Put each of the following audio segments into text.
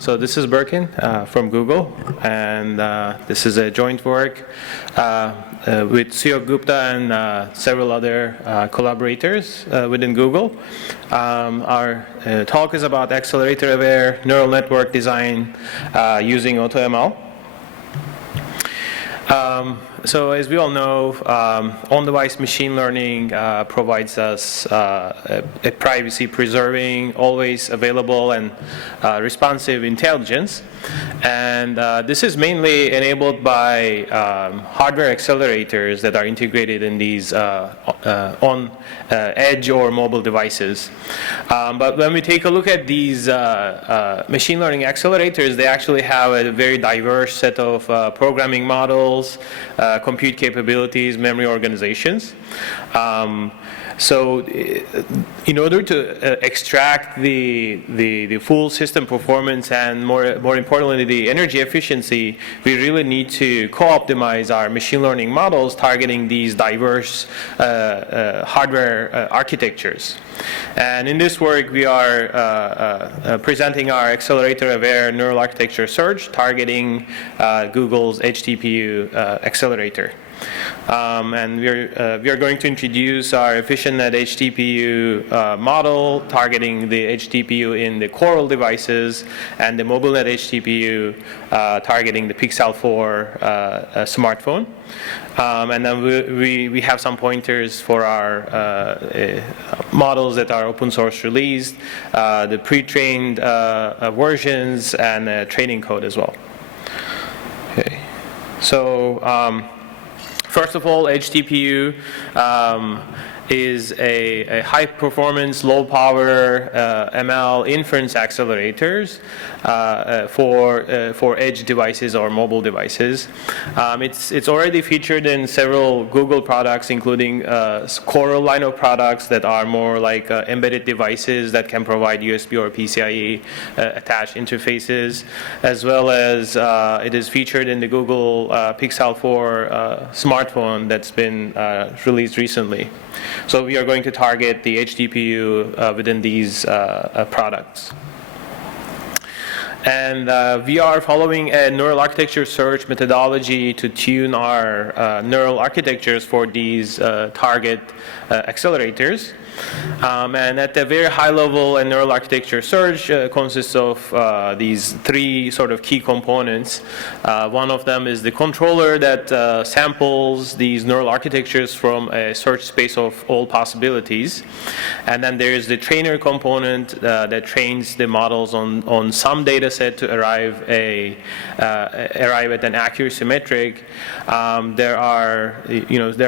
So this is Berkin from Google, and this is a joint work with Suyog, Gupta, and several other collaborators within Google. Our talk is about accelerator-aware neural network design using AutoML. So as we all know, on-device machine learning provides us a privacy-preserving, always available, and responsive intelligence. And this is mainly enabled by hardware accelerators that are integrated in these on edge or mobile devices. But when we take a look at these machine learning accelerators, they actually have a very diverse set of programming models, compute capabilities, memory organizations. So in order to extract the full system performance and more importantly the energy efficiency, we really need to co-optimize our machine learning models targeting these diverse hardware architectures. And in this work we are presenting our accelerator-aware neural architecture search targeting Google's HDPU accelerator. And we are going to introduce our EfficientNet HDPU model targeting the HDPU in the Coral devices and the MobileNet HDPU targeting the Pixel 4 smartphone. And then we have some pointers for our models that are open source released, the pre-trained versions, and training code as well. Okay. So first of all, HDPU is a high-performance, low-power ML inference accelerators for edge devices or mobile devices. It's already featured in several Google products, including Coral line of products that are more like embedded devices that can provide USB or PCIe attached interfaces, as well as it is featured in the Google Pixel 4 smartphone that's been released recently. So we are going to target the HDPU within these products. And we are following a neural architecture search methodology to tune our neural architectures for these target accelerators. And at a very high level, a neural architecture search consists of these three sort of key components. One of them is the controller that samples these neural architectures from a search space of all possibilities. And then there's the trainer component that trains the models on some data set to arrive at an accuracy metric. There are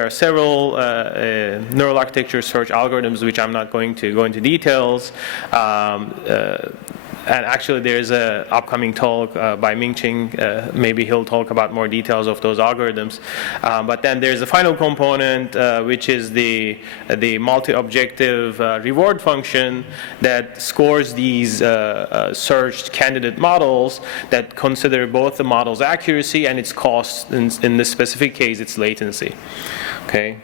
several neural architecture search algorithms which I'm not going to go into details. And actually there's an upcoming talk by Mingqing. Maybe he'll talk about more details of those algorithms. But then there's a final component which is the multi-objective reward function that scores these searched candidate models that consider both the model's accuracy and its cost, in this specific case its latency. Okay.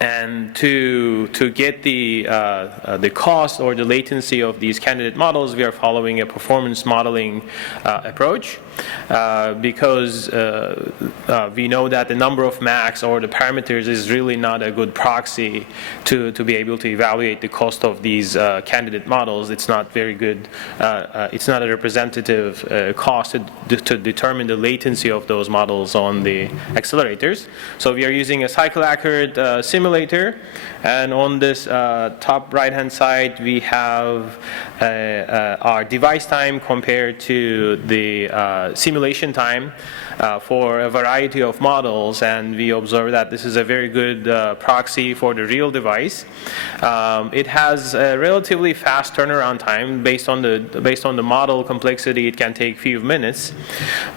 And to get the cost or the latency of these candidate models, we are following a performance modeling approach because we know that the number of max or the parameters is really not a good proxy to be able to evaluate the cost of these candidate models. It's not very good. It's not a representative cost to determine the latency of those models on the accelerators. So we are using a cycle-accurate simulator. And on this top right-hand side, we have our device time compared to the simulation time for a variety of models, and we observe that this is a very good proxy for the real device. It has a relatively fast turnaround time based on the model complexity. It can take few minutes,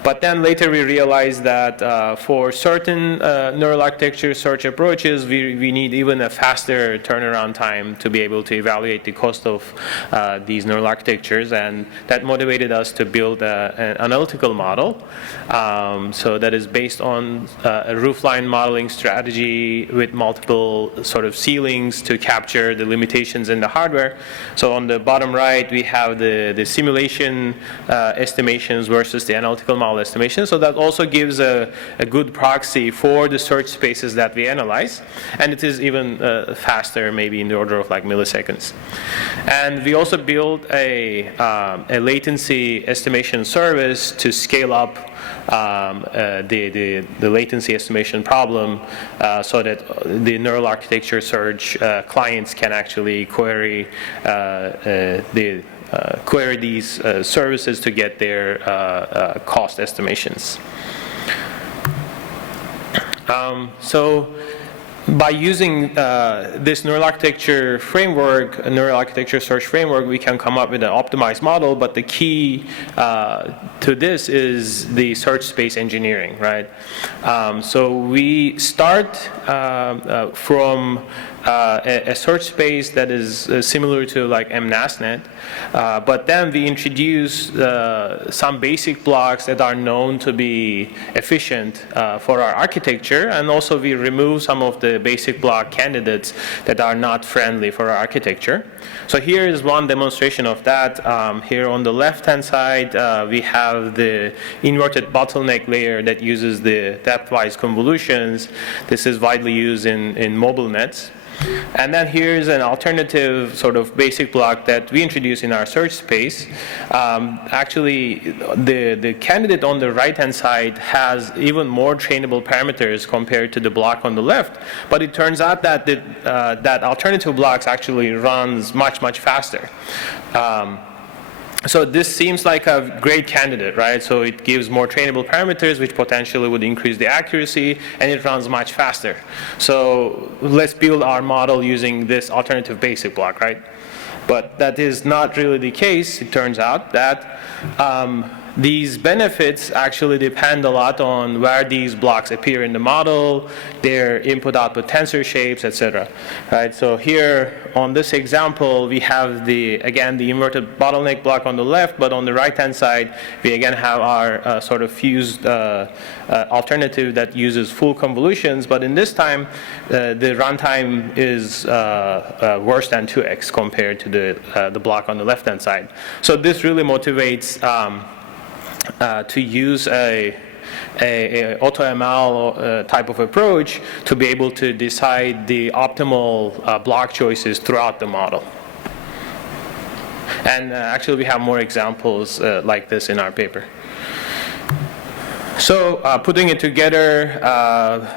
but then later we realized that for certain neural architecture search approaches, we need even a faster turnaround time to be able to evaluate the cost of these neural architectures, and that motivated us to build an analytical model. So that is based on a roofline modeling strategy with multiple sort of ceilings to capture the limitations in the hardware. So on the bottom right, we have the simulation estimations versus the analytical model estimation. So that also gives a good proxy for the search spaces that we analyze. And it is even faster, maybe in the order of like milliseconds. And we also build a latency estimation service to scale up the latency estimation problem so that the neural architecture search clients can actually query these services to get their cost estimations. So by using this neural architecture framework, a neural architecture search framework, we can come up with an optimized model, but the key to this is the search space engineering, right? So we start from a search space that is similar to like MNASnet, but then we introduce some basic blocks that are known to be efficient for our architecture, and also we remove some of the basic block candidates that are not friendly for our architecture. So here is one demonstration of that. Here on the left-hand side, we have the inverted bottleneck layer that uses the depth-wise convolutions. This is widely used in mobile nets. And then here's an alternative sort of basic block that we introduce in our search space. Actually, the candidate on the right-hand side has even more trainable parameters compared to the block on the left. But it turns out that that alternative blocks actually runs much, much faster. So this seems like a great candidate, right? So it gives more trainable parameters, which potentially would increase the accuracy, and it runs much faster. So let's build our model using this alternative basic block, right? But that is not really the case. It turns out that these benefits actually depend a lot on where these blocks appear in the model, their input-output tensor shapes, etc. Right? So here on this example, we have again the inverted bottleneck block on the left, but on the right-hand side, we again have our sort of fused alternative that uses full convolutions. But in this time, the runtime is worse than 2x compared to the block on the left-hand side. So this really motivates to use a AutoML type of approach to be able to decide the optimal block choices throughout the model. And actually, we have more examples like this in our paper. So putting it together,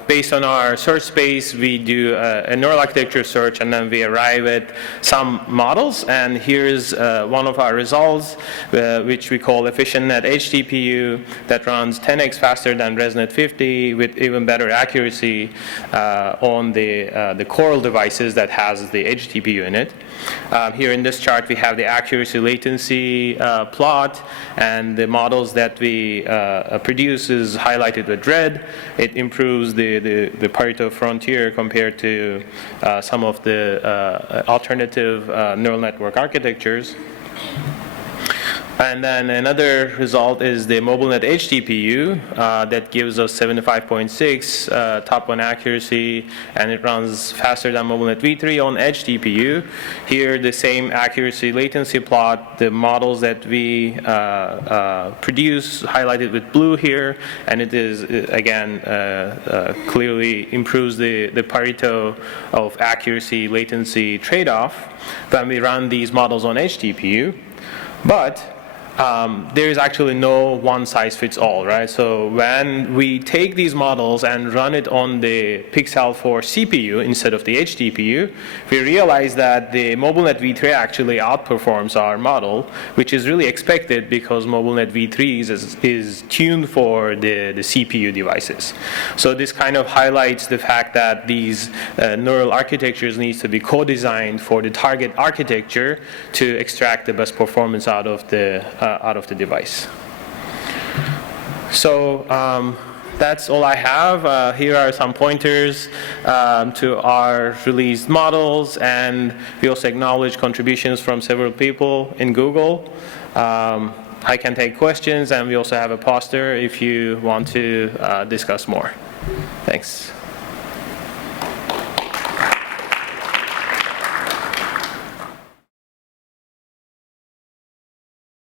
based on our search space, we do a neural architecture search, and then we arrive at some models. And here's one of our results, which we call EfficientNet HDPU, that runs 10x faster than ResNet 50 with even better accuracy on the Coral devices that has the HDPU in it. Here in this chart, we have the accuracy latency plot, and the models that we produce is highlighted with red. It improves the Pareto frontier compared to some of the alternative neural network architectures. And then another result is the MobileNet HDPU that gives us 75.6 top one accuracy, and it runs faster than MobileNet V3 on HDPU. Here, the same accuracy latency plot, the models that we produce highlighted with blue here, and it is again clearly improves the Pareto of accuracy latency trade-off when we run these models on HDPU. But there is actually no one-size-fits-all, right? So when we take these models and run it on the Pixel 4 CPU instead of the HDPU, we realize that the MobileNet V3 actually outperforms our model, which is really expected because MobileNet V3 is tuned for the CPU devices. So this kind of highlights the fact that these neural architectures need to be co-designed for the target architecture to extract the best performance out of the device. So that's all I have. Here are some pointers to our released models, and we also acknowledge contributions from several people in Google. I can take questions, and we also have a poster if you want to discuss more. Thanks.